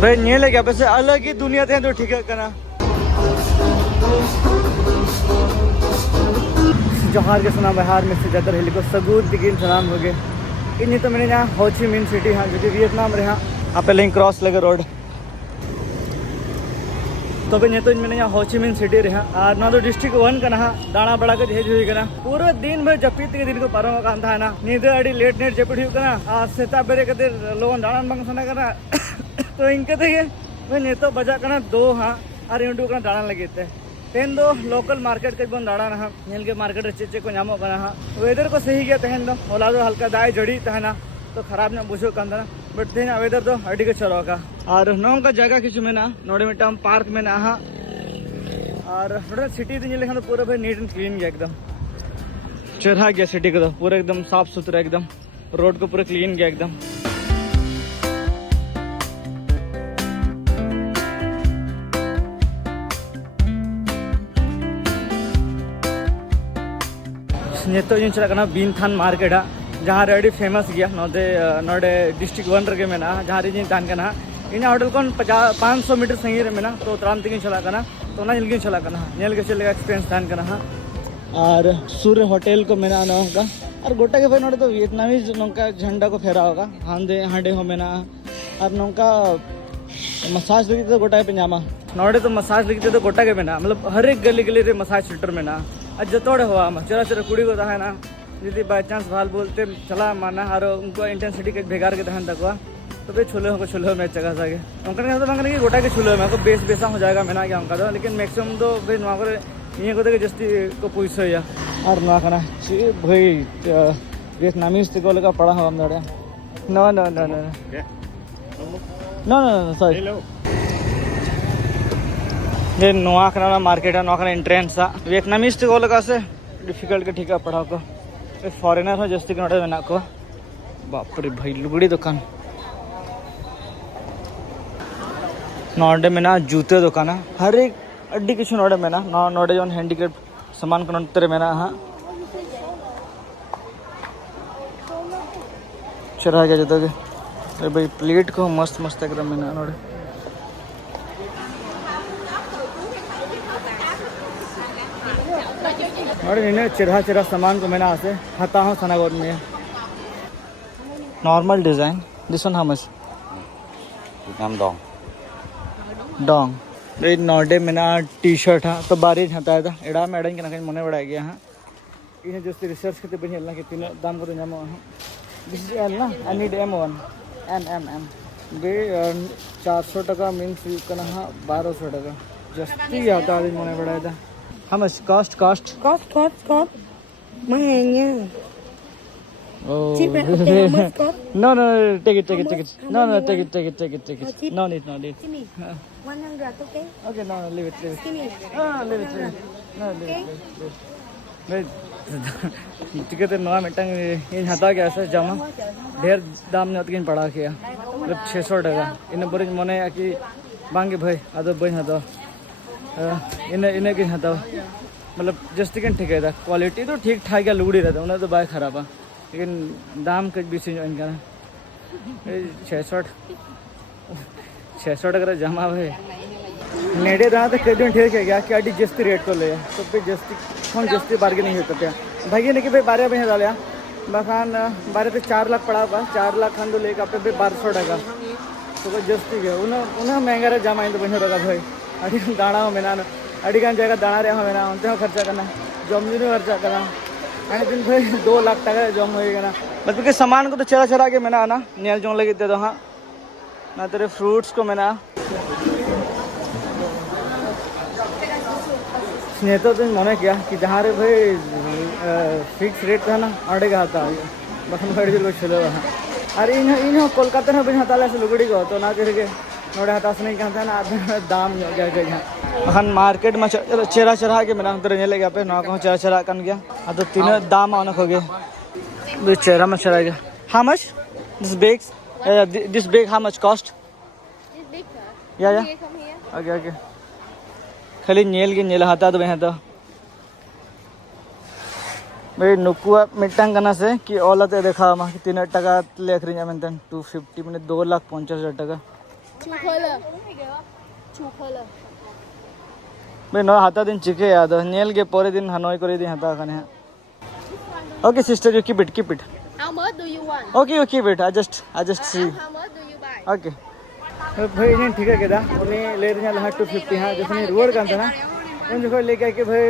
भाई नहीं लगे बस अलग ही दुनिया थे तो ठीक है करना जोहार के सलाम बिहार में से ज़्यादा हेली को सबूत दिगिन सलाम हो गए इन तो मैंने यहाँ होची मिन सिटी हाँ जो कि वियतनाम रहे हाँ पे लिंक क्रॉस लगे रोड तो भी तो मैंने यहाँ होची मिन सिटी रहा और ना तो डिस्ट्रिक्ट 1 का ना दाना बड़ा के हेज हुई पूरा दिन भर जपीत के दिन को पारों का था ना नींद अड़ी लेट नेट जपीट हुई सेता बेरे के लोगन दाना बंग सना करना तो इनके थे भाई नेतो बजा करना 2 हाँ और यूट्यूब का दाना लगे थे तेन दो लोकल मार्केट के बन दाड़ा ना नेल के मार्केट चे को नामो कना हाँ वेदर को सही गया तहन दो होला दो हल्का दाए जड़ी तहना तो खराब ना बुझो कंदा बट तेन वेदर तो अड़ी के चलो का और नौ का जगह किछु में ना नोडे मिटम पार्क में ना हाँ और नोडे सिटी दिन लेखा तो पूरा भाई नीट एंड क्लीन गया एकदम चरहा गया सिटी को तो पूरा एकदम साफ सुथरा एकदम रोड को पूरा क्लीन गया एकदम नेतो जो चला बीनथान मार्केट जहाँ रेडी फेमस गया नोदे नोडे डिस्ट्रिक्ट 1 रगे में जहाँ रे तान करना इन होटल को 500 मीटर सही रे में तो त्राम तक चला करना तो ना हिल चला करना नेल के चलेगा एक्सपीरियंस तान करना और सूर्य होटल को मेना नौका और गोटा के भाई नोडे तो वियतनामीज नौका झंडा को फेरा होगा हांडे हांडे हो मेना और नौका मसाज लगी तो गोटा पे जामा नोडे तो मसाज लगी तो गोटा के मेना मतलब हर एक गली गली रे मसाज सेंटर में ना आज जतोड़े हुआ चरा चरा कुड़ी को है ना यदि बाई चांस भाल बोलते चला माना और उनको इंटेंसिटी के भेगार के दहन तक तो भाई छुले हो छुले मैं जगह सके उनका तो मांगने की गोटा के छुले मैं बेस बेसा हो जाएगा मैंने क्या उनका लेकिन मैक्सिमम तो भाई नुआ कर ये को देखे जस्ती को पूछ या और नुआ करना भाई वियतनामीज को लगा पढ़ा हुआ हम दौड़े no no no no no no sorry ये नोआ का मार्केट है नोआ का एंट्रेंस है वियतनामीज को लगा से डिफिकल्ट के ठीक है पढ़ा को फॉरेनर हो जस्ती नोड़े में को बाप रे भाई लुगड़ी दुकान नोडे में ना जूते दुकान है हर एक अड्डी किस नोडे में ना नोडे जो हैंडीक्राफ्ट सामान को नोटे में ना हाँ चढ़ा गया जतो के अरे भाई प्लेट को मस्त मस्त एकदम में ना नोडे और इन्हें चिरा चिरा सामान को मैंने आसे हता हूँ सनागोर में normal design this one how much Nam Dong. Dong ये नोडे में ना टी शर्ट हाँ तो बारिश हता था एड़ा में एड़ा के ना कहीं मने बड़ा गया हाँ इन्हें जैसे रिसर्च करते बनी अल्लाह के तीनों दाम को तो जामो हाँ दिस इज एल ना आई नीड M1 M बे 400 टका मीन्स यू करना हाँ 1200 टका जस्ती आता है मने बड़ा था How much cost? Cost. Mahal nha. Oh. Cheap right? Okay, how much cost? No, take it. How No, much no, you take want? it. Oh, cheap? No need. See me. 100, okay? Okay, no, leave it. See me. Leave it. No, leave it. भाई ticket नवा मिटंग इन हता गया से जमा ढेर दाम ने अतकिन पड़ा किया मतलब 600 टका इन बरिज मने कि बांगे भाई आदो बन हतो इन्हें किन हता मतलब जस्ती कन ठीक है क्वालिटी तो ठीक ठाक है लुगड़ी रहता उन्हें तो बाय खराब है लेकिन दाम कुछ भी चेंज इनका 600 टका जमा भाई नेड़े रहा तो कई ठीक है क्या क्या जस्ती रेट को ले तो फिर जस्ती कौन जस्ती बार्गेनिंग होता है भाई नहीं कि भाई 12 बजे डालिया बखान 12 पे 4 लाख पड़ा हुआ 4 लाख खान तो लेकर आप पे 1200 टका तो कोई जस्ती है उन्हें महंगा रहा जमा तो बहन रखा भाई अड़ी दाना हो मेना अड़ी कान जगह दाना रहा मेना उनसे खर्चा करना जम जी खर्चा करना अरे दिन भाई 2 लाख टका जम होगा मतलब कि सामान को तो चरा चरा के मैंने आना नेल जोंग लगे तो हाँ ना तेरे फ्रूट्स को मैंने नहीं तो मैंने क्या कि जहाँ रे भाई फिक्स रेट था ना अड़े का आता बखन खड़ी को चलो हाँ अरे इन कोलकाता में बन हता से लुगड़ी को तो ना करके नोड़े हताश नहीं कहता ना आधे दाम क्या यहाँ मार्केट में चेरा चढ़ा के मैंने अंदर ले गया पे ना कहूँ चेरा चढ़ा कर गया तो तीनों दाम आने हो गए चेहरा में चढ़ा गया how much this bag how much cost या ओके खाली नेल के नेल हता तो वहाँ तो भाई नुकुआ मिट्टांग करना से कि ओला ते देखा कि 3 टका ले अखरी मेनते 250 मैंने 2,50,000 टका True color. True color. बे नो हाता दिन चिके याद नेल के पूरे दिन हनोई करे दिन हाता खाने okay sister you keep it How much do you want? Okay you keep it I just see How much do you buy? Okay भाई इन्हें ठीक है क्या उन्हें ले रहे हैं लहा 250 हाँ जैसे रोड का था ना उन जो लेके आके भाई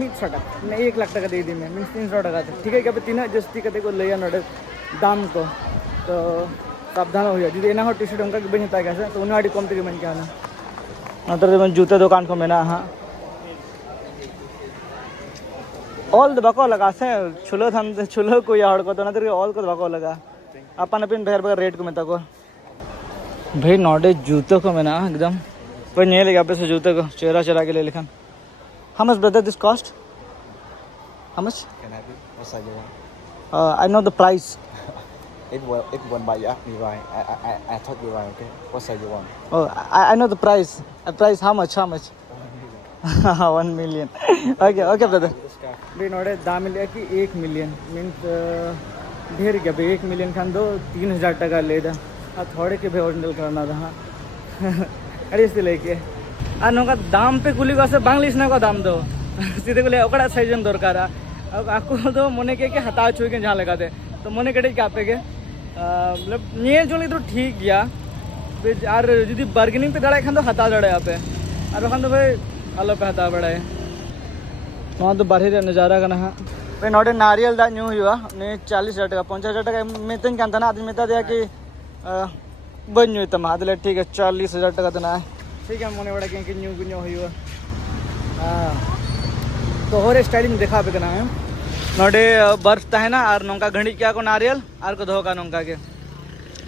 100 टका मैं 1 लाख टका दे दी मैं मीन्स 300 टका था ठीक है क्या तीन जस्ती करते को ले नोटे दाम को तो सावधान हो जाए जी एना टी शर्ट उनका बन होता है तो उन्हें आड़ी कम तक मन क्या ना नतर जूते दुकान को मेना हाँ ऑल द बको लगा से छुलो थम छुलो को या को तो नतर ऑल को बको लगा अपन अपन भेर बगर रेट को में तको भाई नोटे जूतों को मेना एकदम कोई नहीं लेगा पे से जूते को चेहरा चला के ले लिखन how much brother this cost how much Can I be? What size you want? I know the price If one by you ask me right, I thought you right. Okay. What size you want? I know the price how much 1 million okay brother भाई नोटे दाम मिले कि 1 million means ढेर क्या भाई 1 million Khan दो 3000 टका ले दा थोड़े के भाई ओरिजिनल करना था हाँ अरे इससे लेके नौका दाम पे कुली को से बांग्लिश ना को दाम दो सीधे को ले ओकड़ा साइजन दरकार आपको तो मने के हता छुई के जहाँ लगा दे तो मने कटे क्या पे के मतलब निये जो तो ठीक गया और यदि बार्गेनिंग पे दड़ा खान तो हता दड़ा यहाँ पे और खान तो भाई आलो पे हता बड़ा है वहाँ तो बाहर नज़ारा का ना हाँ भाई नोटे नारियल दा न्यू हुआ ने 40,000 टका 50,000 टका मैं तो क्या था ना आदमी में दिया कि बन न्यू तम आदले ठीक है 40,000 टका तो ना ठीक है मोने बड़ा कि न्यू हुआ हाँ तो और स्टाइलिंग देखा पे करना है नोटे बर्फ ता है ना और नौका घड़ी क्या को नारियल और को धोका नौका के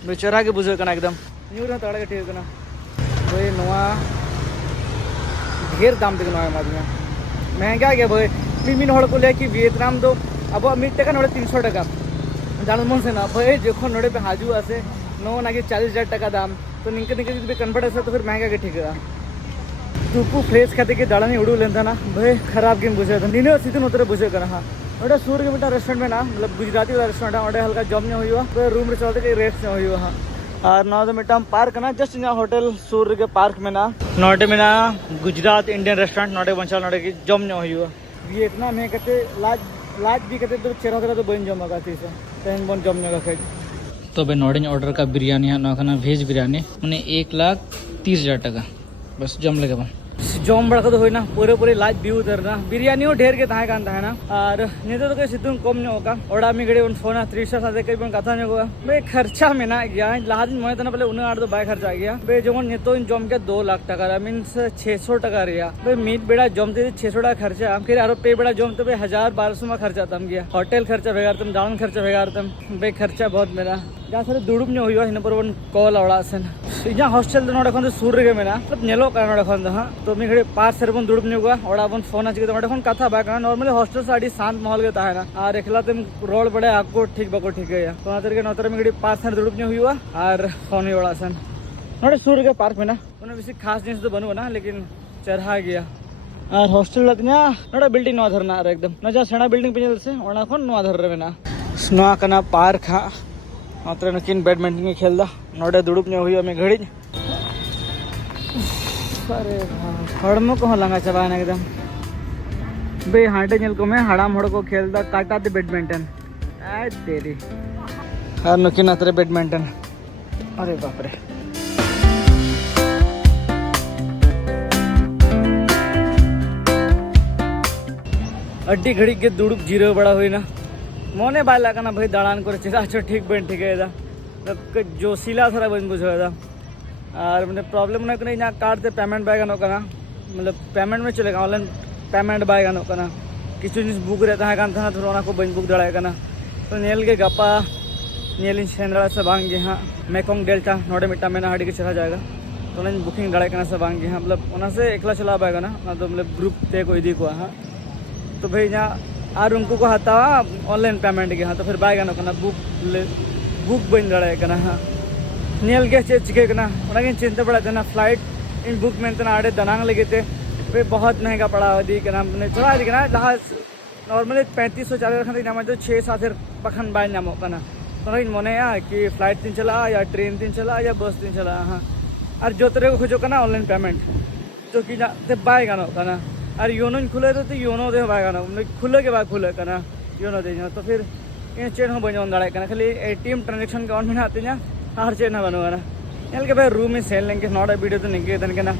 बेचरा के बुझे करना एकदम न्यू रहा तड़ा के ठीक करना भाई नवा ढेर दाम तक नवा मादिया महंगा गया भाई मिन हड़ को ले कि वियतनाम दो अब 1 टका नोटे 300 टका जान मन से ना भाई जो नोटे पे हाजू आसे नो ना कि 40,000 टका दाम तो निके निके कन्वर्ट ऐसा तो फिर महंगा के ठीक है तुपू फ्रेश खाते के दाड़ा नहीं उड़ू लेता ना भाई खराब गेम बुझे था नीने सीधे उतरे बुझे कर हाँ और सूर्य के बेटा रेस्टोरेंट में ना मतलब गुजराती वाला रेस्टोरेंट है और हल्का जम नहीं हुई तो रूम में चलते कहीं रेस्ट नहीं हुई हाँ और नौ तो मिटा पार्क ना जस्ट यहाँ होटल सूर्य के पार्क में ना नोटे में ना गुजरात इंडियन रेस्टोरेंट नोटे बंचा नोटे की जम नहीं हुई वियतनाम में कहते लाज भी कहते तो चेहरा करा तो बन जमा का थी सर बन जम नहीं का तो भाई नोटे ऑर्डर का बिरयानी है ना वेज बिरयानी मैंने 1,30,000 टका बस जम लगे बन जम बड़ा तो ना पूरे लाज भी उतरना बिरयानी ढेर के तहाँ कान है ना और नहीं तो कहीं सिद्धू कम नहीं होगा और आमी गड़े फोन 300 साथ कई कथा नहीं होगा भाई खर्चा में ना गया लहा दिन मैं तो पहले उन्हें 8 तो बाय खर्चा गया भाई जो तो जम के 2 लाख टका मीन्स 600 टका रहा भाई मीट बेड़ा जमते 600 टका खर्चा फिर और पे बेड़ा जमते भाई 1,000-1,200 में खर्चा तम गया होटल खर्चा भेगा तम दान खर्चा भेगा तम भाई खर्चा बहुत मेरा जहाँ सर दुड़ुब नहीं हुआ इन पर कॉल अड़ा सन यहाँ हॉस्टल तो नोटे खन सूर्य के मेना मतलब नेलो का नोटे खन हाँ तो मी घड़ी पास से दुड़ुब नहीं हुआ और अपन फोन अच्छी तो नोटे खन कथा बाक नॉर्मली हॉस्टल से आड़ी शांत माहौल के है ना और एकला तुम रोड बड़े आपको ठीक बको ठीक है तो ना तरीके नौतर में घड़ी पास से दुड़ुब नहीं हुआ और फोन ही उड़ा सन नोटे सूर्य के पार्क में ना उन्हें किसी खास जिनिस तो बनू ना लेकिन चढ़ा गया और हॉस्टल नोटे बिल्डिंग नुआ धरना एकदम न जहाँ सेना बिल्डिंग पे से ओना खन नुआ धर रहे ना स्नो कना पार्क हाँ मात्र किन बैडमिंटन के खेल नोटे दुड़ुब नहीं हुई हमें घड़ी अरे हड़मो को लंगा चबाना एकदम भाई हाटे जल को मैं हड़ाम हड़ को खेलता काटा दे बैडमिंटन आज तेरी हर नुकिन अतरे बैडमिंटन अरे बाप रे अड्डी घड़ी के दुड़ुब जीरो बड़ा हुई ना मोने बाय लगा ना भाई दड़ान को चिरा अच्छा ठीक बन ठीक है जो सिला थरा बन बुझा और मैंने प्रॉब्लम ना कहीं यहाँ कार्ड से पेमेंट बाय गानो का ना मतलब पेमेंट में चलेगा ऑनलाइन पेमेंट बाय गानो का ना किसी जिनिस बुक रहता है कान था ना थोड़ा को बन बुक दड़ाएगा ना तो नेल के गप्पा नेल सेंद्रा से बांगे हाँ मैकोंग डेल्टा नोटे मिट्टा में ना हटी के चला जाएगा तो उन्हें बुकिंग दड़ाएगा से बांगे हाँ मतलब उन्हें से एकला चला पाएगा ना तो मतलब ग्रुप ते को इधी को हाँ तो भाई यहाँ और उनको को हता ऑनलाइन पेमेंट के हाँ तो फिर बाय गानो का बुक बन दड़ाएगा ना हाँ नेल के चिके ना उन्हें चिंता पड़ा था ना फ्लाइट इन बुक में इतना आड़े दनांग लगे थे वे बहुत महंगा पड़ा दी के नाम ने चला दी ना जहाँ नॉर्मली 3540 रखा नाम तो 6-7 पखन बाय नामों का ना तो नहीं मने कि फ्लाइट तीन चला या ट्रेन तीन चला या बस तीन चला हाँ और जो तेरे को खोजो करना ऑनलाइन पेमेंट जो कि जाते बाय गाना करना और योनो खुले तो योनो दे बाय गाना खुले के बाद खुले करना योनो दे तो फिर ये चेन हो बनो दाड़ा करना खाली एटीएम ट्रांजेक्शन के ऑन में आते हैं हर चेन ना बनो करना ये के भाई रूम में सेल लेंगे नॉट वीडियो तो नहीं तन के ना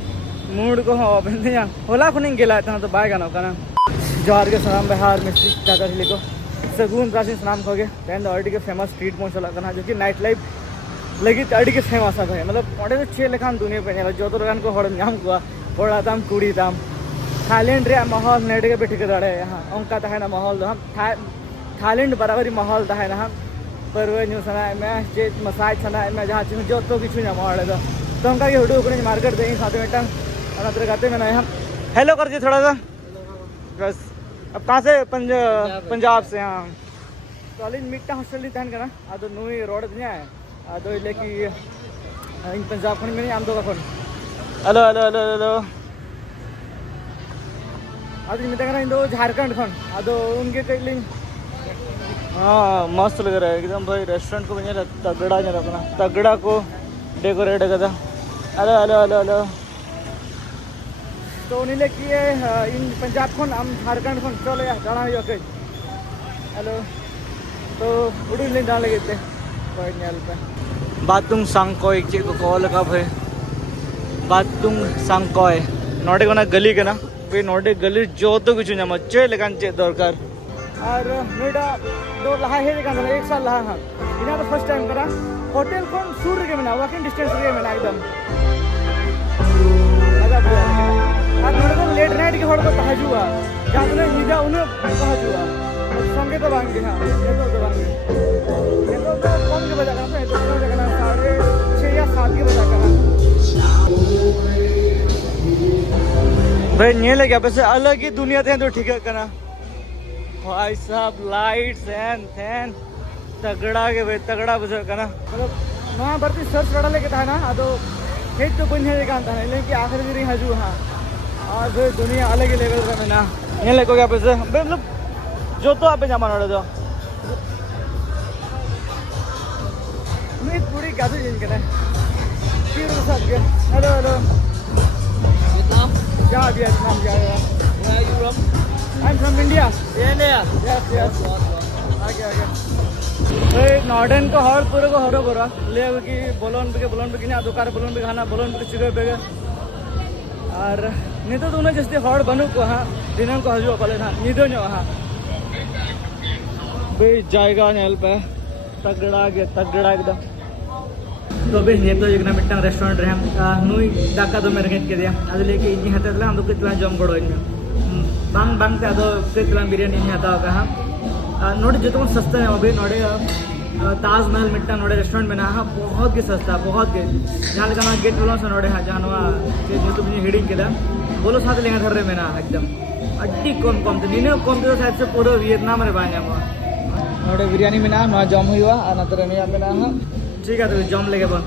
मूड को बंदे होला को नहीं गेला तो बाय गाना करना जोहार के सलाम बिहार मिस्त्री दादा को सगुन प्राचीन सलाम खोगे दैन अड़ी के फेमस स्ट्रीट मोन चला करना जो कि नाइट लाइफ लगी अड़ी के फेमस है मतलब ऑडे तो चे लेखान दुनिया पे जो तो लगान को हड़ नाम को कोड़ा ताम कुड़ी ताम थाईलैंड रे माहौल नेट के बैठ के दाड़े यहाँ उनका तहना माहौल हम थाईलैंड बराबरी माहौल तहना हम पर न्यू सना में चेत मसाज सना में जहाँ चीज जो तो किचु ना मार तो उनका ये हुडू को मार्केट देंगे साथ में टंग और गाते में ना हम हेलो कर दिए थोड़ा सा बस अब कहाँ से पंजाब से हाँ तो अली मिट्टा हॉस्टल तहन करना अब नुई रोड दिया है ಅದು ಇಲ್ಲಕಿ इन पंजाब खन में आम दो खन हेलो हेलो हेलो हेलो ಅದು मिता इन झारखंड खन ಅದು उनके कई हाँ मस्त लग रहा है एकदम भाई रेस्टोरेंट को बना तगड़ा नहीं रखना तगड़ा को डेकोरेट करता हेलो हेलो हेलो हेलो तो उन्हें कि इन पंजाब खन हम झारखंड खन चलो यार जाना है कहीं हेलो तो उड़ी नहीं जाने लगे थे बातुंग सांगकोय चे को कॉल का भाई बातुंग सांगकोय नोडे को ना गली के ना भाई नोडे गली जो तो कुछ ना मच्चे लेकिन चे दरकार और नोडा दो लहा है लेकिन एक साल लहा हाँ इन्हें तो फर्स्ट टाइम करा होटल कौन सूर के में ना वॉकिंग डिस्टेंस के में ना एकदम लगा बुआ और नोडे को लेट नाइट के होड़ को तहजुआ जहाँ तुमने निजा उन्हें तहजुआ संगे तो बांगे हाँ ये तो बांगे कौन के बजा करना तो करना 6:30 या 7 के बजा करना भाई नहीं लगे आप ऐसे अलग ही दुनिया थे तो ठीक है करना भाई साहब लाइट्स एंड फैन तगड़ा के भाई तगड़ा बजा करना मतलब वहाँ भरती सर्च करा लेके था ना तो हेट तो कोई नहीं लेकर था लेकिन आखिर भी हजू हाँ आज दुनिया अलग ही लेवल का मैं ना नहीं लगोगे आप ऐसे मतलब जो तो आप जमा नोड़े दो मैं पूरी गाड़ी चेंज करना फिर साथ गया हेलो हेलो Vietnam? क्या वियतनाम जा रहा Where are you from? I am from India India. Yes yes What? आगे आगे ओए नॉर्डन को हर पूरे को हरो बोरा ले कि बोलोन पे किना दुकान बोलोन पे खाना बोलोन पे चिगे पे और नहीं तो उन्हें जैसे हर बनू को हाँ दिनों को हजू पले ना निदो नो हाँ भाई जाएगा नेल पे तगड़ा के तगड़ा एकदम तो भाई ये तो एक ना मिट्टा रेस्टोरेंट रहे नुई दाका तो मेरे के दिया अद लेके इन हाते हम तो कितना जम गड़ो इन बांग बांग ते अदो कितना बिरयानी इन हाता होगा हाँ नोड़े जो तो सस्ता है अभी नोड़े ताजमहल मिट्टा नोड़े रेस्टोरेंट में ना हाँ बहुत ही सस्ता बहुत के जहाँ लगा गेट बोलो से नोड़े हाँ जहाँ नवा जो तुम हिडिंग के बोलो साथ लेंगे धर रहे में ना एकदम अड्डी कम कम तो नीने कम तो शायद से पूरा वियतनाम रे बांगे हम नोड़े बिरयानी में ना जम हुआ और ना तो में ना हाँ ठीक है तो जम लेके बन